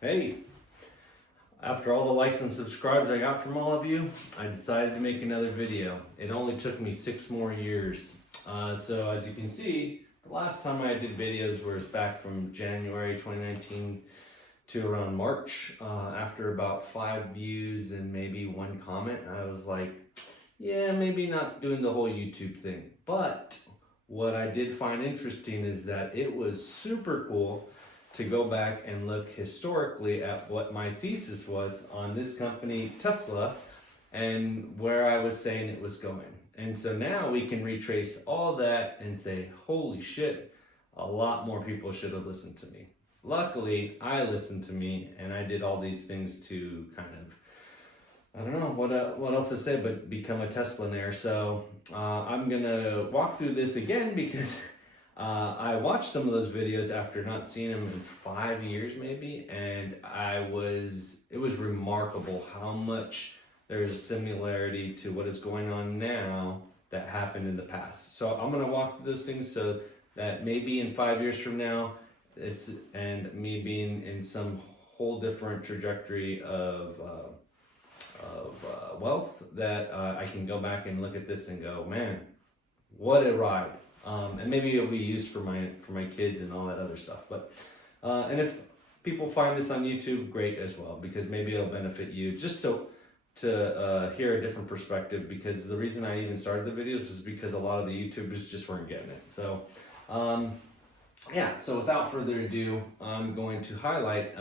Hey, after all the likes and subscribes I got from all of you, I decided to make another video. It only took me 6 more years. So as you can see, the last time I did videos was back from January 2019 to around March. After about 5 views and maybe 1 comment, I was like, yeah, maybe not doing the whole YouTube thing. But what I did find interesting is that it was super cool to go back and look historically at what my thesis was on this company, Tesla, and where I was saying it was going. And so now we can retrace all that and say, holy shit, a lot more people should have listened to me. Luckily, I listened to me and I did all these things to kind of, I don't know what else to say, but become a Teslanaire. So I'm gonna walk through this again because I watched some of those videos after not seeing them in 5 years maybe, and it was remarkable how much there's a similarity to what is going on now that happened in the past. So I'm gonna walk through those things so that maybe in 5 years from now, and me being in some whole different trajectory of wealth, that I can go back and look at this and go, man, what a ride. And maybe it'll be used for my kids and all that other stuff. But and if people find this on YouTube, great as well, because maybe it'll benefit you just to hear a different perspective. Because the reason I even started the videos was because a lot of the YouTubers just weren't getting it. So yeah. So without further ado, I'm going to highlight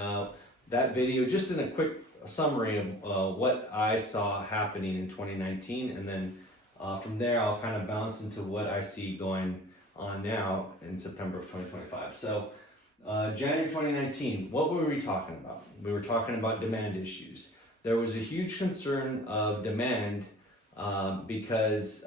that video just in a quick summary of what I saw happening in 2019, and then from there, I'll kind of bounce into what I see going on now in September of 2025. So, January 2019, what were we talking about? We were talking about demand issues. There was a huge concern of demand because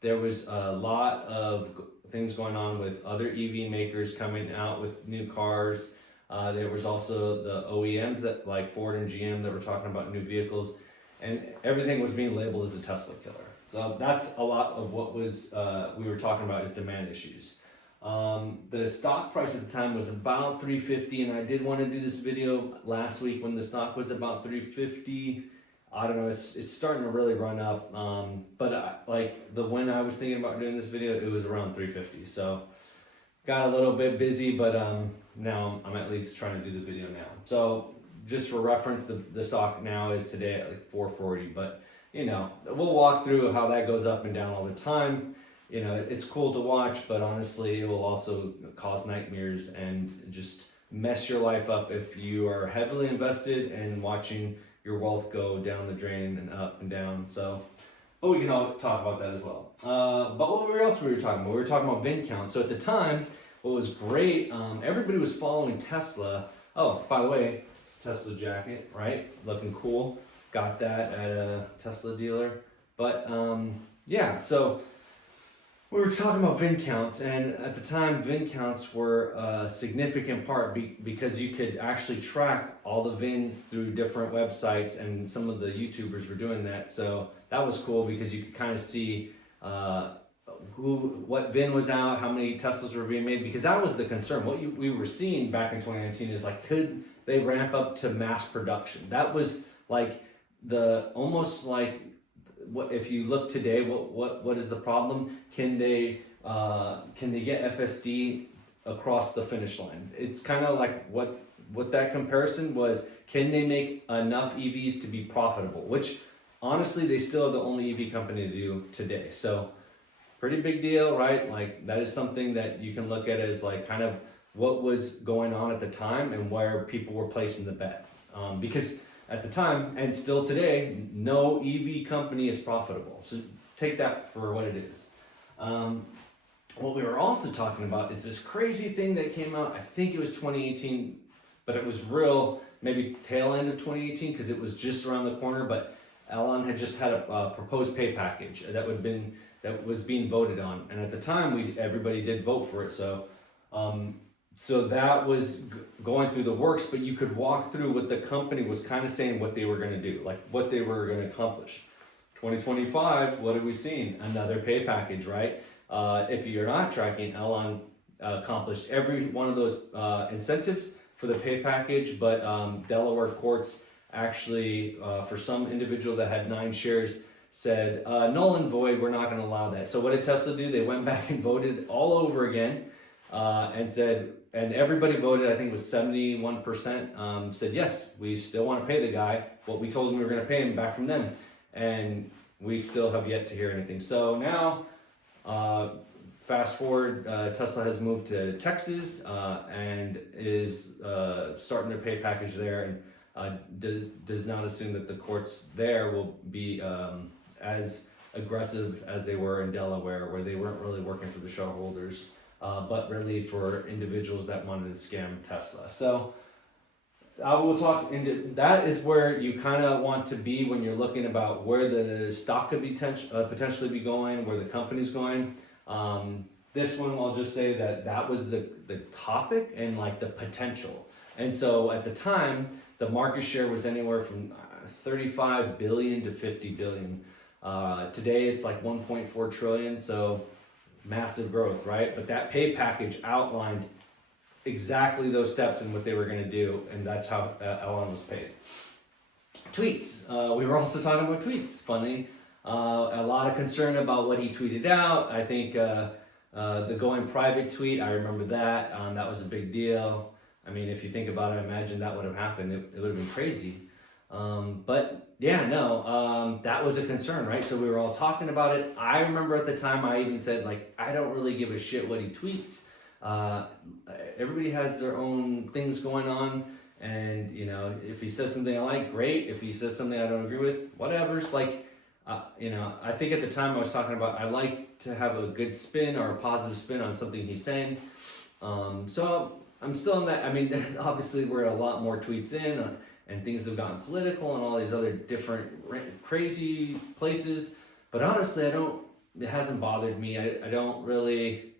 there was a lot of things going on with other EV makers coming out with new cars. There was also the OEMs that like Ford and GM that were talking about new vehicles, and everything was being labeled as a Tesla killer. So that's a lot of what was we were talking about is demand issues. The stock price at the time was about 350, and I did want to do this video last week when the stock was about 350. I don't know, it's starting to really run up, but when I was thinking about doing this video, it was around 350. So got a little bit busy, but now I'm at least trying to do the video now. So just for reference, the stock now is today at like 440, but you know, we'll walk through how that goes up and down all the time. You know, it's cool to watch, but honestly, it will also cause nightmares and just mess your life up if you are heavily invested in watching your wealth go down the drain and up and down. So, but we can all talk about that as well. But what else were we talking about? We were talking about VIN count. So at the time, what was great, everybody was following Tesla. Oh, by the way, Tesla jacket, right? Looking cool. Got that at a Tesla dealer. But yeah, so we were talking about VIN counts, and at the time VIN counts were a significant part because you could actually track all the VINs through different websites, and some of the YouTubers were doing that. So that was cool because you could kind of see what VIN was out, how many Teslas were being made, because that was the concern. What we were seeing back in 2019 is like, could they ramp up to mass production? That was like almost like, what if you look today, what is the problem? Can they get FSD across the finish line? It's kind of like what that comparison was. Can they make enough EVs to be profitable? Which honestly, they still are the only EV company to do today. So pretty big deal, right? Like that is something that you can look at as like kind of what was going on at the time and where people were placing the bet. Because at the time, and still today, no EV company is profitable. So take that for what it is. What we were also talking about is this crazy thing that came out, I think it was 2018, but it was real, maybe tail end of 2018, because it was just around the corner, but Elon had just had a proposed pay package that was being voted on. And at the time, everybody did vote for it. So that was going through the works, but you could walk through what the company was kind of saying what they were going to do, like what they were going to accomplish. 2025, what are we seeing? Another pay package, right? If you're not tracking, Elon accomplished every one of those incentives for the pay package, but Delaware courts actually, for some individual that had 9 shares, said null and void, we're not going to allow that. So what did Tesla do? They went back and voted all over again and said, and everybody voted, I think it was 71%, said yes, we still want to pay the guy what we told him we were going to pay him back from them. And we still have yet to hear anything. So now, fast forward, Tesla has moved to Texas and is starting their pay package there, and does not assume that the courts there will be as aggressive as they were in Delaware, where they weren't really working for the shareholders, but really for individuals that wanted to scam Tesla. So I will talk into that. Is where you kind of want to be when you're looking about where the stock could be potentially be going, where the company's going. This one, I'll just say that was the topic and like the potential. And so at the time, the market share was anywhere from 35 billion to 50 billion. Today it's like 1.4 trillion, so massive growth, right? But that pay package outlined exactly those steps and what they were going to do, and that's how Elon was paid. Tweets. We were also talking about tweets. Funny. A lot of concern about what he tweeted out. I think the going private tweet, I remember that. That was a big deal. I mean, if you think about it, I imagine that would have happened. It would have been crazy. But yeah, no, that was a concern, right? So we were all talking about it. I remember at the time I even said, like, I don't really give a shit what he tweets. Everybody has their own things going on, and you know, if he says something I like, great. If he says something I don't agree with, whatever. It's like, you know, I think at the time I was talking about, I like to have a good spin or a positive spin on something he's saying. So I'm still in that. I mean, obviously we're a lot more tweets in, and things have gotten political and all these other different crazy places. But honestly, it hasn't bothered me. I don't really,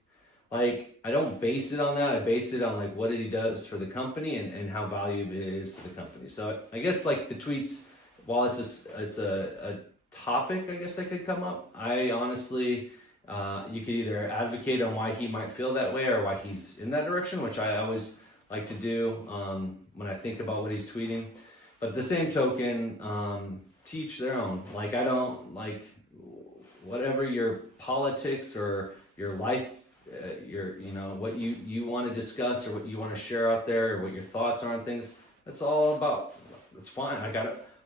like, I don't base it on that. I base it on like what he does for the company and how valuable it is to the company. So I guess like the tweets, while it's a topic, I guess that could come up. I honestly, you could either advocate on why he might feel that way or why he's in that direction, which I always like to do when I think about what he's tweeting. But at the same token, teach their own. Like, I don't like whatever your politics or your life, you know, what you want to discuss or what you want to share out there or what your thoughts are on things. That's all about. That's fine.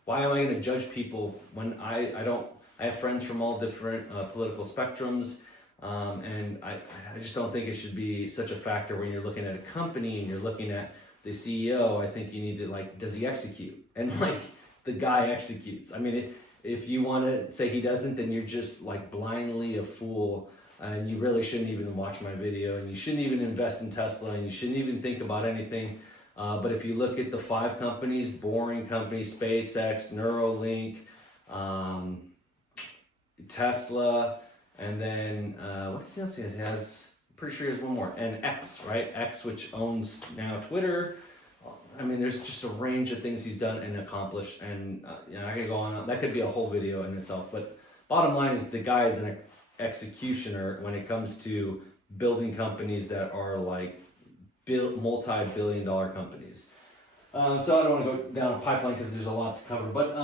Why am I going to judge people when I have friends from all different political spectrums, and I just don't think it should be such a factor when you're looking at a company and you're looking at the CEO. I think you need to, like, does he execute? And like, the guy executes. I mean, if you want to say he doesn't, then you're just like blindly a fool, and you really shouldn't even watch my video, and you shouldn't even invest in Tesla, and you shouldn't even think about anything. But if you look at the 5 companies, boring companies, SpaceX, Neuralink, Tesla, and then what's the else he has? He has, I'm pretty sure he has one more, and X, right? X, which owns now Twitter. I mean, there's just a range of things he's done and accomplished, and you know, I could go on. That could be a whole video in itself. But bottom line is, the guy is an executioner when it comes to building companies that are like multi-billion-dollar companies. So I don't want to go down a pipeline because there's a lot to cover. But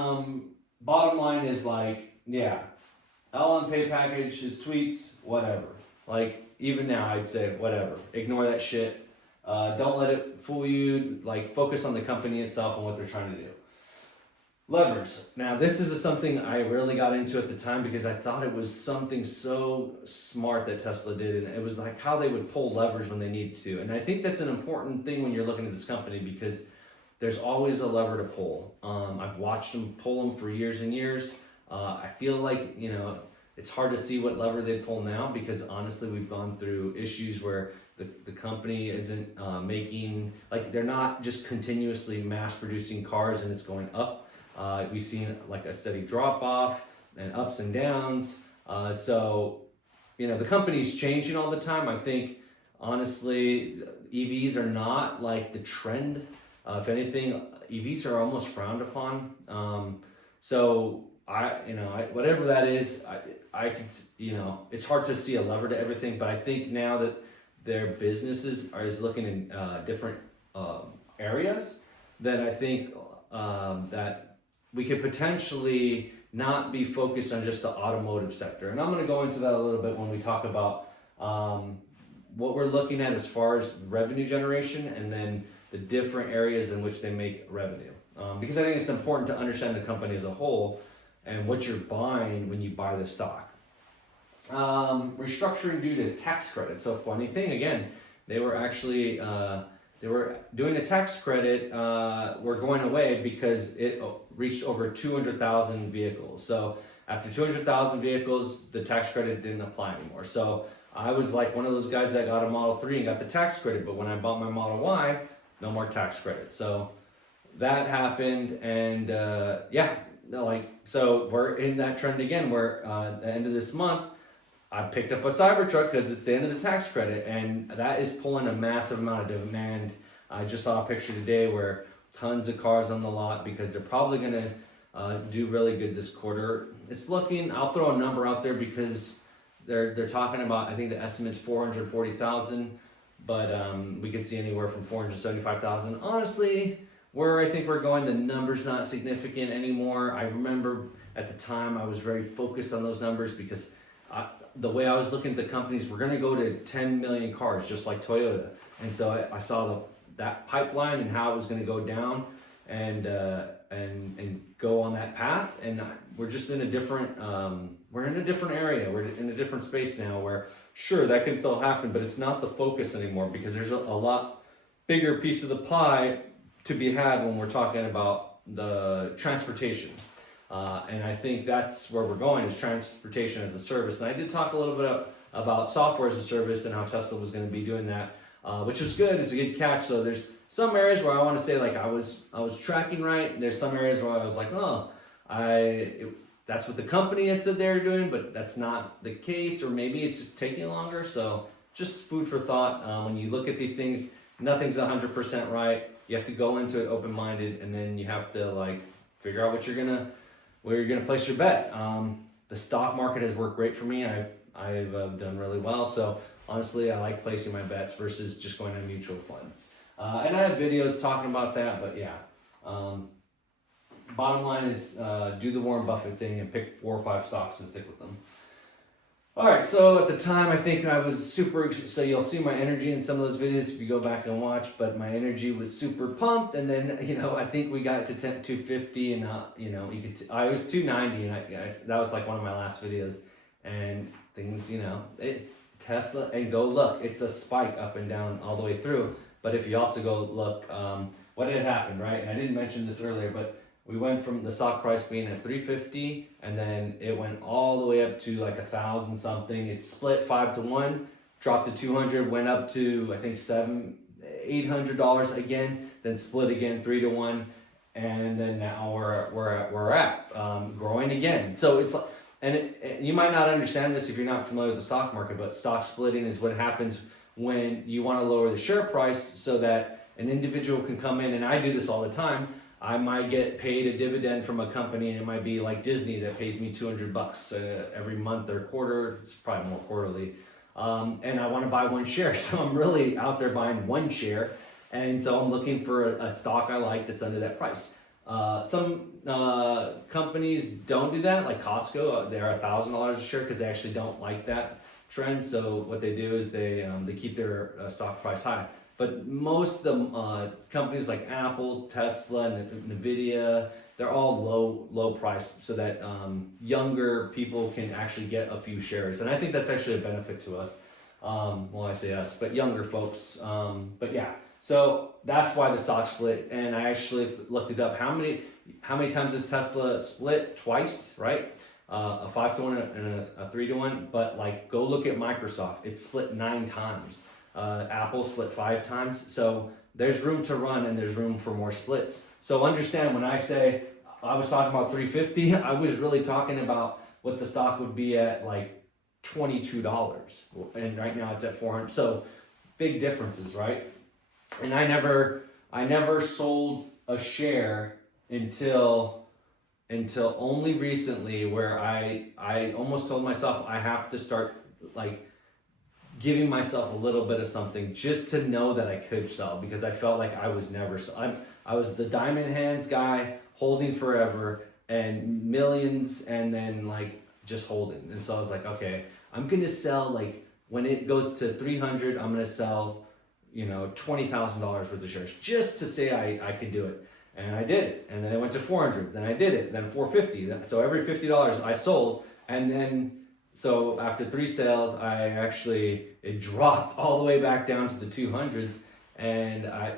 bottom line is, like, yeah, Elon pay package, his tweets, whatever. Like, even now, I'd say whatever. Ignore that shit. Don't let it fool you. Like, focus on the company itself and what they're trying to do. Levers. Now, this is something I really got into at the time because I thought it was something so smart that Tesla did, and it was like how they would pull levers when they need to. And I think that's an important thing when you're looking at this company, because there's always a lever to pull. I've watched them pull them for years and years. I feel like, you know, it's hard to see what lever they pull now, because honestly, we've gone through issues where the company isn't making, like, they're not just continuously mass producing cars and it's going up. We've seen like a steady drop off and ups and downs. So, you know, the company's changing all the time. I think, honestly, EVs are not like the trend. If anything, EVs are almost frowned upon. So whatever that is, I could, you know, it's hard to see a lever to everything, but I think now that their businesses is looking in different areas, then I think that we could potentially not be focused on just the automotive sector. And I'm going to go into that a little bit when we talk about what we're looking at as far as revenue generation, and then the different areas in which they make revenue. Because I think it's important to understand the company as a whole and what you're buying when you buy the stock. Restructuring due to tax credits. So funny thing, again, they were actually they were doing a tax credit, were going away because it reached over 200,000 vehicles. So after 200,000 vehicles, the tax credit didn't apply anymore. So I was like one of those guys that got a Model 3 and got the tax credit, but when I bought my Model Y, no more tax credit. So that happened, and so we're in that trend again where at the end of this month, I picked up a Cybertruck because it's the end of the tax credit, and that is pulling a massive amount of demand. I just saw a picture today where tons of cars on the lot because they're probably going to do really good this quarter. It's looking, I'll throw a number out there because they're talking about, I think the estimate's 440,000, but we could see anywhere from 475,000. Honestly, where I think we're going, the number's not significant anymore. I remember at the time I was very focused on those numbers because the way I was looking at the companies, we're going to go to 10 million cars, just like Toyota. And so I saw that pipeline and how it was going to go down and go on that path. And we're just in a different, we're in a different area. We're in a different space now where, sure, that can still happen, but it's not the focus anymore because there's a lot bigger piece of the pie to be had when we're talking about the transportation. And I think that's where we're going, is transportation as a service. And I did talk a little bit about software as a service and how Tesla was going to be doing that, which was good. It's a good catch. So there's some areas where I want to say like I was tracking right. There's some areas where I was like, that's what the company had said they were doing, but that's not the case, or maybe it's just taking longer. So just food for thought. When you look at these things, nothing's 100% right. You have to go into it open-minded, and then you have to figure out where you're gonna place your bet. The stock market has worked great for me. I've done really well. So honestly, I like placing my bets versus just going on mutual funds. And I have videos talking about that, but yeah. Bottom line is do the Warren Buffett thing and pick 4 or 5 stocks and stick with them. All right, so at the time, I think I was so you'll see my energy in some of those videos if you go back and watch, but my energy was super pumped, and then, I think we got to 250, and, I was 290, and that was like one of my last videos, and things, Tesla, and go look, it's a spike up and down all the way through, but if you also go look, what had happened, right, and I didn't mention this earlier, but we went from the stock price being at 350, and then it went all the way up to like 1,000 something. It split 5 to 1, dropped to 200, went up to I think $800 again, then split again 3 to 1, and then now we're at growing again. So it's like, and you might not understand this if you're not familiar with the stock market, but stock splitting is what happens when you want to lower the share price so that an individual can come in, and I do this all the time. I might get paid a dividend from a company, and it might be like Disney that pays me $200 every month or quarter. It's probably more quarterly. And I want to buy 1 share. So I'm really out there buying 1 share. And so I'm looking for a stock I like that's under that price. Some companies don't do that, like Costco. They're $1,000 a share because they actually don't like that trend. So what they do is they keep their stock price high. But most of the companies like Apple, Tesla, Nvidia, they're all low price so that younger people can actually get a few shares. And I think that's actually a benefit to us. Well, I say us, but younger folks. But yeah, so that's why the stock split. And I actually looked it up. How many times has Tesla split? Twice, right? A 5 to 1 and a 3 to 1. But go look at Microsoft. It's split 9 times. Apple split 5 times, so there's room to run and there's room for more splits. So understand, when I say I was talking about 350, I was really talking about what the stock would be at like $22, and right now it's at 400. So big differences, right? And I never sold a share until only recently, where I almost told myself I have to start giving myself a little bit of something just to know that I could sell, because I felt like I was never, I was the diamond hands guy holding forever and millions, and then like just holding. And so I was like, okay, I'm going to sell, like when it goes to 300, I'm going to sell, you know, $20,000 worth of shares just to say I could do it. And I did it. And then it went to 400, then I did it, then 450. So every $50 I sold. And then, so after 3 sales, it dropped all the way back down to the 200s. And I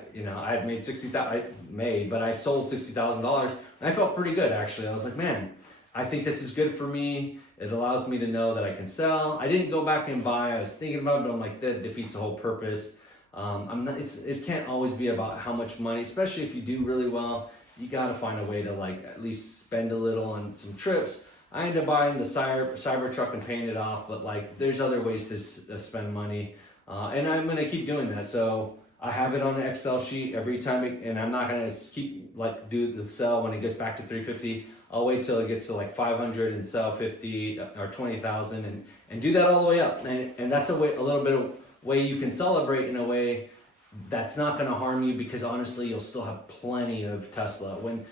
had made but I sold $60,000, and I felt pretty good actually. I was like, man, I think this is good for me. It allows me to know that I can sell. I didn't go back and buy. I was thinking about it, but I'm like, that defeats the whole purpose. It can't always be about how much money, especially if you do really well. You got to find a way to like at least spend a little on some trips. I ended up buying the Cybertruck and paying it off, but like there's other ways to spend money, and I'm gonna keep doing that. So I have it on an Excel sheet every time, and I'm not gonna keep like do the sell when it gets back to 350. I'll wait till it gets to like 500 and sell 50 or 20,000 and do that all the way up. And that's a little bit of way you can celebrate in a way that's not gonna harm you, because honestly, you'll still have plenty of Tesla when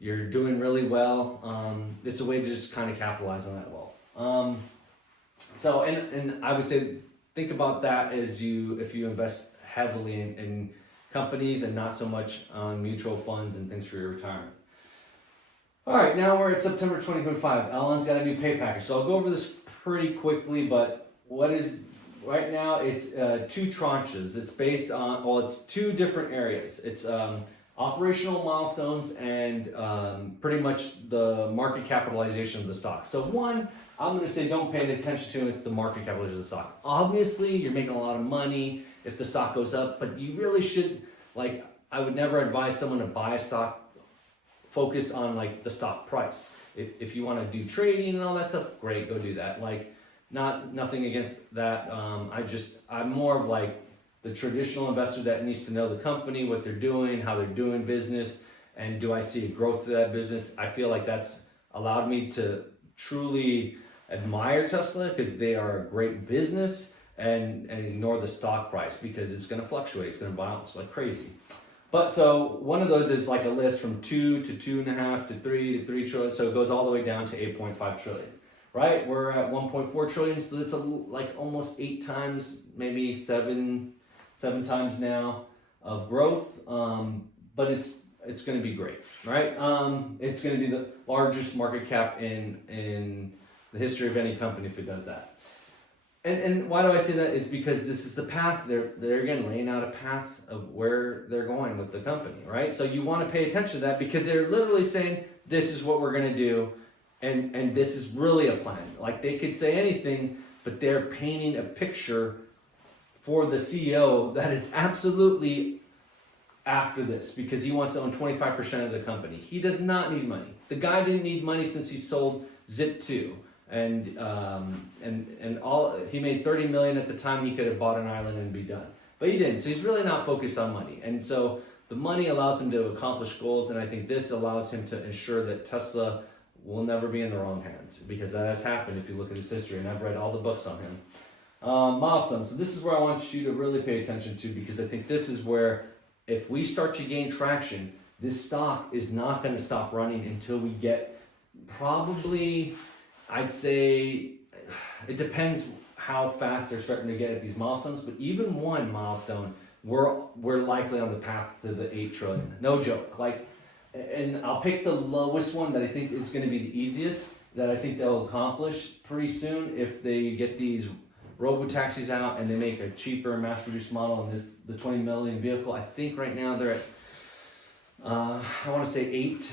you're doing really well. It's a way to just kind of capitalize on that wealth. So I would say, think about that if you invest heavily in companies and not so much on mutual funds and things for your retirement. All right, now we're at September 2025. Elon's got a new pay package. So I'll go over this pretty quickly, but right now it's 2 tranches. It's based on, it's 2 different areas. It's operational milestones and pretty much the market capitalization of the stock. So one, I'm going to say don't pay attention to is the market capitalization of the stock. Obviously, you're making a lot of money if the stock goes up, but you really should, like, I would never advise someone to buy a stock, focus on like the stock price. If you want to do trading and all that stuff, great, go do that. Like, nothing against that. I'm more of like the traditional investor that needs to know the company, what they're doing, how they're doing business, and do I see a growth of that business. I feel like that's allowed me to truly admire Tesla because they are a great business, and ignore the stock price because it's going to fluctuate. It's going to bounce like crazy. But so one of those is like a list from 2 to 2.5 to 3 to 3 trillion. So it goes all the way down to 8.5 trillion, right? We're at 1.4 trillion. So it's like almost 8 times, maybe seven times now of growth. But it's going to be great, right? It's going to be the largest market cap in the history of any company if it does that. And why do I say that is because this is the path. They're again laying out a path of where they're going with the company, right? So you want to pay attention to that because they're literally saying this is what we're going to do, and this is really a plan. Like they could say anything, but they're painting a picture for the CEO that is absolutely after this because he wants to own 25% of the company. He does not need money. The guy didn't need money since he sold Zip2. And he made 30 million at the time. He could have bought an island and be done, but he didn't. So he's really not focused on money, and so the money allows him to accomplish goals. And I think this allows him to ensure that Tesla will never be in the wrong hands, because that has happened if you look at his history. And I've read all the books on him. Milestones. So this is where I want you to really pay attention to, because I think this is where if we start to gain traction, this stock is not going to stop running until we get probably. I'd say it depends how fast they're starting to get at these milestones, but even one milestone, we're likely on the path to the 8 trillion. No joke. Like, and I'll pick the lowest one that I think is going to be the easiest, that I think they'll accomplish pretty soon if they get these robo-taxis out and they make a cheaper mass-produced model and the 20 million vehicle. I think right now they're at I want to say 8,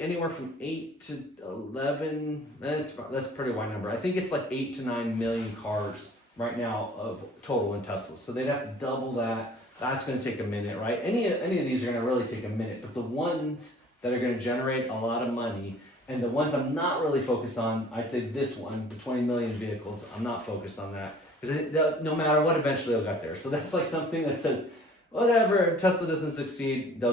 anywhere from 8 to 11. That's a pretty wide number. I think it's like 8 to 9 million cars right now of total in Tesla. So they'd have to double that. That's going to take a minute, right? Any of these are going to really take a minute. But the ones that are going to generate a lot of money, and the ones I'm not really focused on, I'd say this one, the 20 million vehicles. I'm not focused on that because no matter what, eventually they'll get there. So that's like something that says, whatever, Tesla doesn't succeed,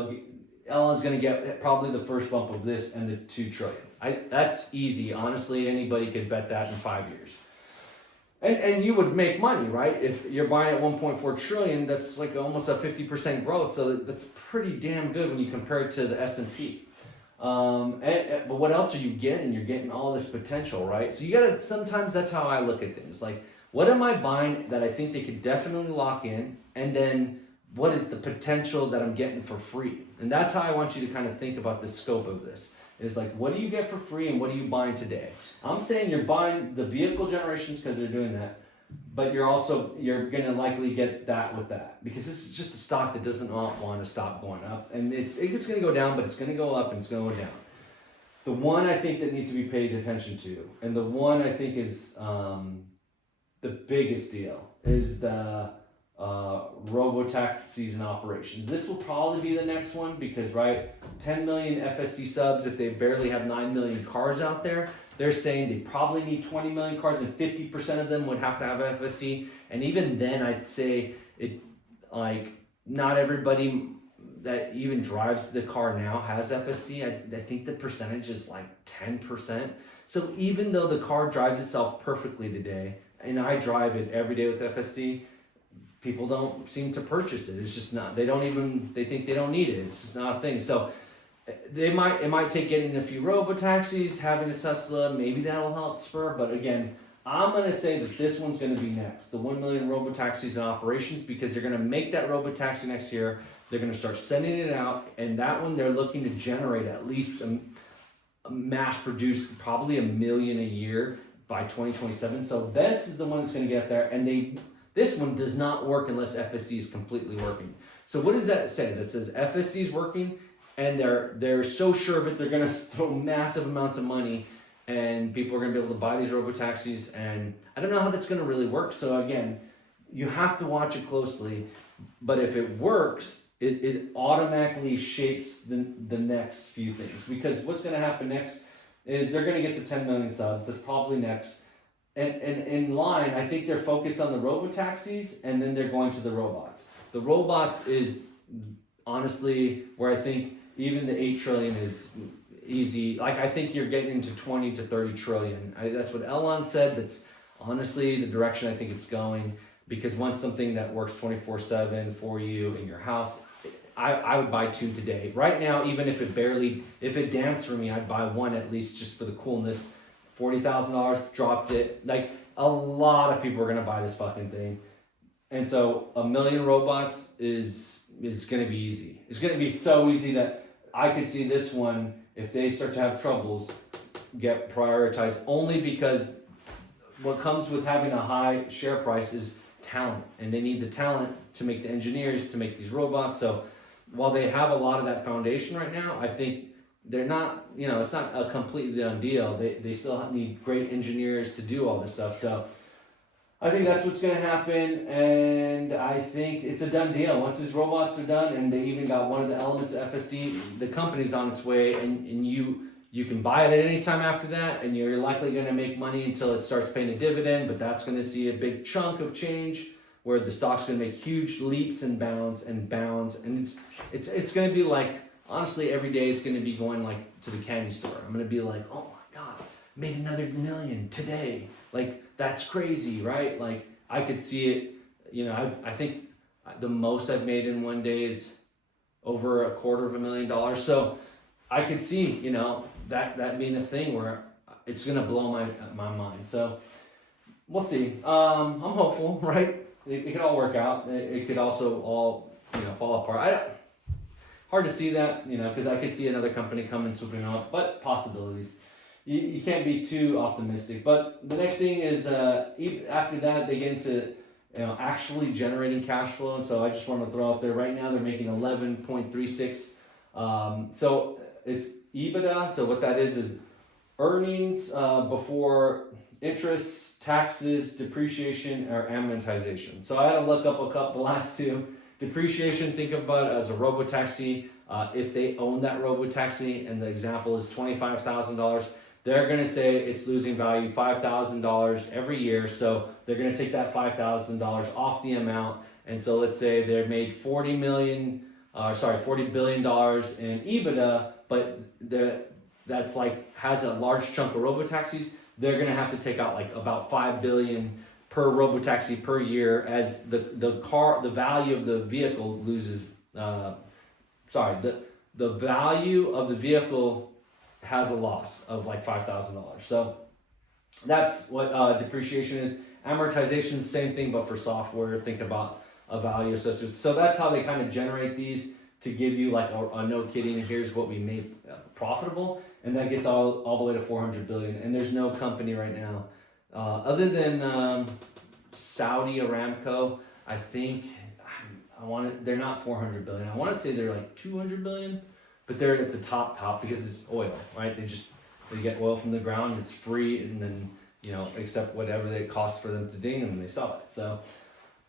Elon's going to get probably the first bump of this and the 2 trillion. That's easy. Honestly, anybody could bet that in 5 years. And you would make money, right? If you're buying at 1.4 trillion, that's like almost a 50% growth. So that's pretty damn good when you compare it to the S&P. But what else are you getting? You're getting all this potential, right? So you gotta, sometimes that's how I look at things. Like, what am I buying that I think they could definitely lock in? And then what is the potential that I'm getting for free? And that's how I want you to kind of think about the scope of this. Is like, what do you get for free and what are you buying today? I'm saying you're buying the vehicle generations because they're doing that, but you're gonna likely get that with that, because this is just a stock that doesn't want to stop going up, and it's gonna go down, but it's gonna go up and it's gonna go down. The one I think that needs to be paid attention to, and the one I think is the biggest deal, is the robo-taxis and operations. This will probably be the next one because, right, 10 million FSD subs, if they barely have 9 million cars out there, they're saying they probably need 20 million cars and 50% of them would have to have FSD. And even then, I'd say it, like, not everybody that even drives the car now has FSD. I think the percentage is like 10%. So even though the car drives itself perfectly today, and I drive it every day with FSD, people don't seem to purchase it. It's just not, they think they don't need it. It's just not a thing. So it might take getting a few robo-taxis, having a Tesla, maybe that'll help spur. But again, I'm going to say that this one's going to be next. The 1 million robo-taxis in operations, because they're going to make that robo-taxi next year. They're going to start sending it out. And that one, they're looking to generate at least a mass produce, probably 1 million a year by 2027. So this is the one that's going to get there. And this one does not work unless FSD is completely working. So what does that say? That says FSD is working, and they're so sure of it, they're going to throw massive amounts of money, and people are going to be able to buy these robo-taxis. And I don't know how that's going to really work. So again, you have to watch it closely. But if it works, it automatically shapes the next few things. Because what's going to happen next is they're going to get the 10 million subs. That's probably next. And in line, I think they're focused on the robo-taxis, and then they're going to the robots. The robots is honestly where I think even the 8 trillion is easy. Like, I think you're getting into 20 to 30 trillion. That's what Elon said. That's honestly the direction I think it's going, because once something that works 24/7 for you in your house, I would buy 2 today. Right now, even if it danced for me, I'd buy 1 at least just for the coolness. $40,000, dropped it. Like, a lot of people are gonna buy this fucking thing. And so 1 million robots is gonna be easy. It's gonna be so easy that I could see this one, if they start to have troubles, get prioritized, only because what comes with having a high share price is talent. And they need the talent to make the engineers, to make these robots. So while they have a lot of that foundation right now, I think they're not, it's not a completely done deal. They still need great engineers to do all this stuff. So I think that's what's going to happen. And I think it's a done deal. Once these robots are done, and they even got one of the elements of FSD, the company's on its way, and you can buy it at any time after that, and you're likely going to make money until it starts paying a dividend, but that's going to see a big chunk of change where the stock's going to make huge leaps and bounds, and it's going to be like, honestly, every day it's going to be going like to the candy store. I'm going to be like, oh my God, made another $1 million today. Like, that's crazy, right? Like, I could see it, I think the most I've made in one day is over $250,000. So I could see, that being a thing where it's going to blow my mind. So we'll see. I'm hopeful, right? It could all work out. It could also all, fall apart. Hard to see that, because I could see another company coming swooping up, but possibilities. You can't be too optimistic. But the next thing is, after that, they get into actually generating cash flow. And so I just want to throw out there, right now they're making 11.36. So it's EBITDA. So what that is earnings before interest, taxes, depreciation, or amortization. So I had to look up the last two. Depreciation, think about it as a robo-taxi. If they own that robo-taxi, and the example is $25,000, they're going to say it's losing value $5,000 every year. So they're going to take that $5,000 off the amount. And so let's say they made $40 billion in EBITDA, but that's like has a large chunk of robo-taxis. They're going to have to take out like about $5 billion per per robotaxi per year as the value of the vehicle loses. The value of the vehicle has a loss of like $5,000. So that's what depreciation is. Amortization, same thing, but for software. Think about a value associated. So that's how they kind of generate these to give you like a no kidding. Here's what we made profitable, and that gets all the way to 400 billion. And there's no company right now other than Saudi Aramco. I think they're not 400 billion. I want to say they're like 200 billion, but they're at the top because it's oil, right? They get oil from the ground. It's free, and then except whatever it costs for them to ding, and they sell it. So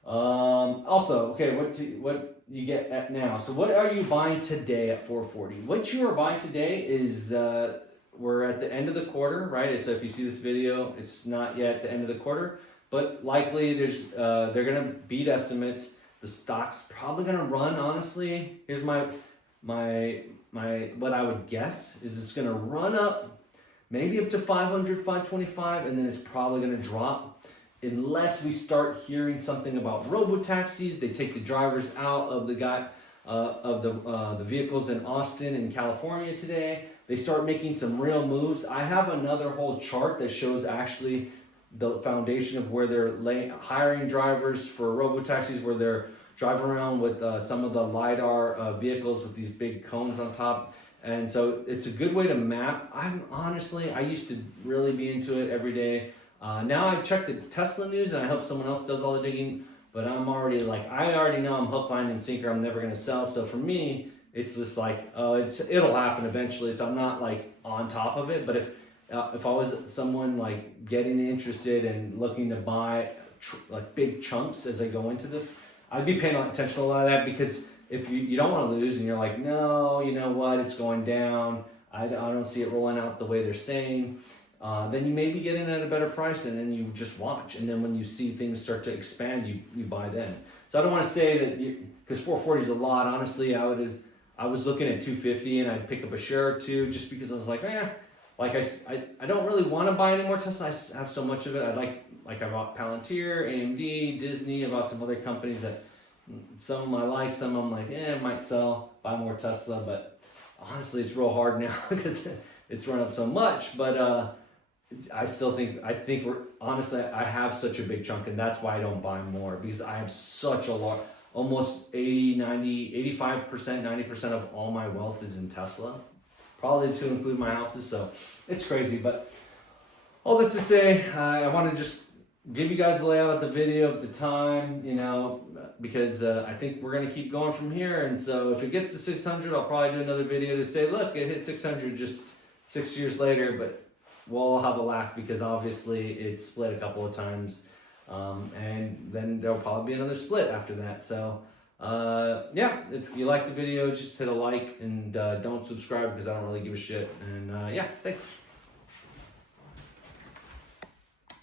also, okay, what you get at now. So what are you buying today at 440? What you are buying today is we're at the end of the quarter, right? So if you see this video, it's not yet the end of the quarter, but likely they're gonna beat estimates. The stock's probably gonna run, honestly. Here's my what I would guess is it's gonna run up maybe up to 500, 525, and then it's probably gonna drop unless we start hearing something about robo-taxis. They take the drivers out of the vehicles in Austin and California today. They start making some real moves. I have another whole chart that shows actually the foundation of where they're hiring drivers for robo-taxis, where they're driving around with some of the LiDAR vehicles with these big cones on top. And so it's a good way to map. I used to really be into it every day. Now I check the Tesla news and I hope someone else does all the digging, but I already know I'm hook, line, and sinker. I'm never gonna sell. So for me, it's just like, it'll happen eventually. So I'm not like on top of it. But if I was someone like getting interested and looking to buy like big chunks as I go into this, I'd be paying attention to a lot of that, because if you don't want to lose and you're like, no, you know what, it's going down, I don't see it rolling out the way they're saying, then you maybe get in at a better price, and then you just watch. And then when you see things start to expand, you buy then. So I don't want to say that, because 440 is a lot. Honestly, I was looking at 250 and I'd pick up a share or two just because I was like, I don't really want to buy any more Tesla. I have so much of it. I bought Palantir, AMD, Disney. I bought some other companies that some of them I like, some of them like, I might sell, buy more Tesla. But honestly, it's real hard now because it's run up so much. But I think I have such a big chunk, and that's why I don't buy more, because I have such a lot, almost 80, 90, 85%, 90% of all my wealth is in Tesla, probably to include my houses. So it's crazy. But all that to say, I want to just give you guys a layout of the video of the time, because I think we're going to keep going from here. And so if it gets to 600, I'll probably do another video to say, look, it hit 600 just 6 years later, but we'll all have a laugh because obviously it's split a couple of times. And then there'll probably be another split after that. So if you like the video, just hit a like, and don't subscribe because I don't really give a shit. And thanks.